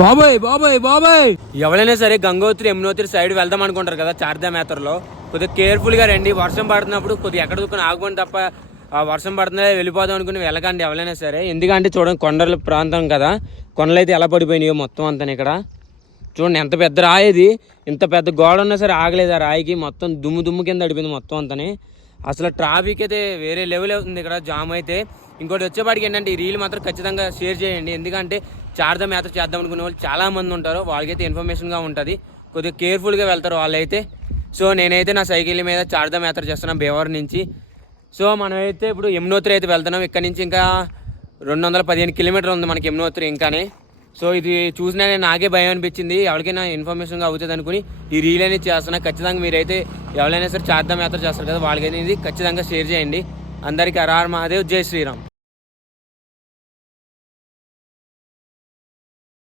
బాబాయ్ బాబాయ్ బాబాయ్ ఎవరైనా సరే గంగోత్రి యమునోత్రి సైడ్ వెళ్దాం అనుకుంటారు కదా చార్ధామ్ యాత్రలో కొద్దిగా కేర్ఫుల్ గా రండి. వర్షం పడుతున్నప్పుడు కొద్దిగా ఎక్కడ దుక్కుని ఆగుకొని తప్ప ఆ వర్షం పడుతుందా వెళ్ళిపోదాం అనుకుని వెళ్ళకండి ఎవరైనా సరే. ఎందుకంటే చూడండి కొండల ప్రాంతం కదా, కొండలు అయితే ఎలా పడిపోయినాయో మొత్తం అంతా ఇక్కడ చూడండి. ఎంత పెద్ద రాయి ఇది, ఇంత పెద్ద గోడ ఉన్నా సరే ఆగలేదు ఆ రాయికి. మొత్తం దుమ్ము దుమ్ము కింద అడిపోయింది మొత్తం అంతని. అసలు ట్రాఫిక్ అయితే వేరే లెవెల్ అవుతుంది ఇక్కడ, జామ్ అయితే. ఇంకోటి వచ్చేపాటికి ఏంటంటే ఈ రీల్ మాత్రం ఖచ్చితంగా షేర్ చేయండి. ఎందుకంటే చార్ధామ్ యాత్ర చేద్దాం అనుకునే వాళ్ళు చాలా మంది ఉంటారు, వాళ్ళకైతే ఇన్ఫర్మేషన్గా ఉంటుంది. కొద్దిగా కేర్ఫుల్గా వెళ్తారు వాళ్ళైతే. సో నేనైతే నా సైకిల్ మీద చార్ధామ్ యాత్ర చేస్తున్నాను భీమవరం నుంచి. సో మనమైతే ఇప్పుడు యమునోత్రి అయితే వెళ్తున్నాం. ఇక్కడ నుంచి ఇంకా 215 కిలోమీటర్లు ఉంది మనకి యమునోత్రి ఇంకానే. సో ఇది చూసినా నాకే భయం అనిపించింది, ఎవరికైనా ఇన్ఫర్మేషన్గా అవుతుంది అనుకుని ఈ రీల్ అనేది చేస్తున్నా. ఖచ్చితంగా మీరైతే ఎవరైనా సరే చార్ధామ్ యాత్ర చేస్తారు కదా, వాళ్ళకైతే ఇది ఖచ్చితంగా షేర్ చేయండి. అందరికీ హర హర మహాదేవ్, జై శ్రీరామ్.